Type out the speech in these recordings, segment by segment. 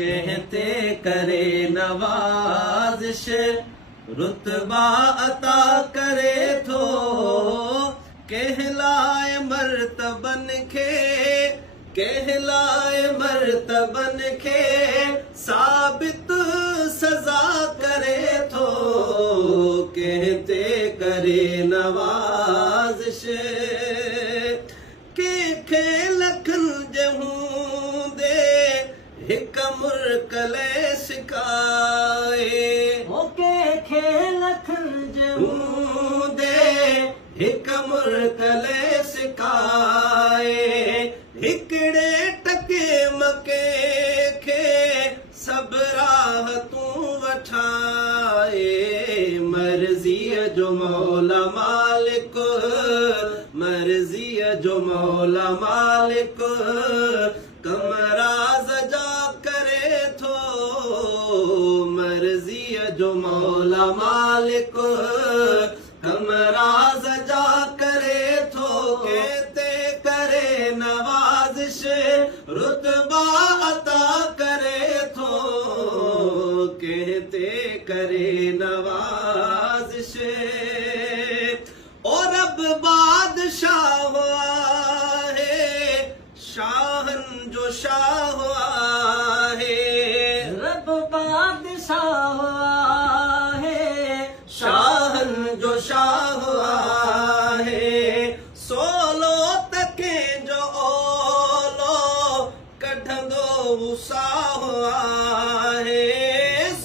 कहते करे नवाज़िश रुतबा अता करे थो कहलाए मर्तबन खे साबित सज़ा करे थो कहते करे नवाज़िश कंहिंखे लखनि जे हूंदे हिक मुरकले सिकाए कंहिंखे लखनि जे हूंदे हिक मुरकले सिकाए हिकिड़े टके मके खे सभ राहतूं वठाए मर्ज़ीअ जो मौला मालिक कम राज़ जा करे थो मर्ज़ीअ जो मौला मालिक कम राज़ जा करे थो कहते करे नवाज़िश रुतबा अता करे थो कहते करे नवाज़िश और रब बादशाह आहे शाहन जो शाह आहे रब बादशाह आहे शाहन जो शाह आहे सोलो तके जो ओलो कढंदो साह आहे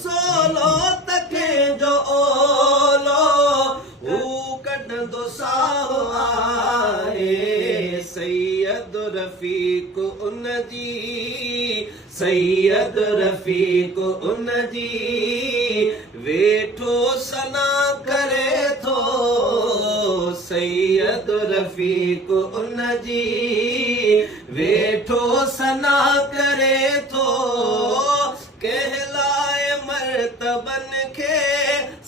सोलो तके जो ओलो हू कढंदो साह आहे सैयद रफ़ीक उन जी वेठो सना करे थो सैयद रफ़ीक उन जी वेठो सना करे थो कहलाए मर्तबन खे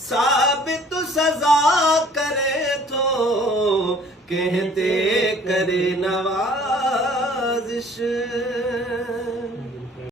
साबित सज़ा करे थो कहते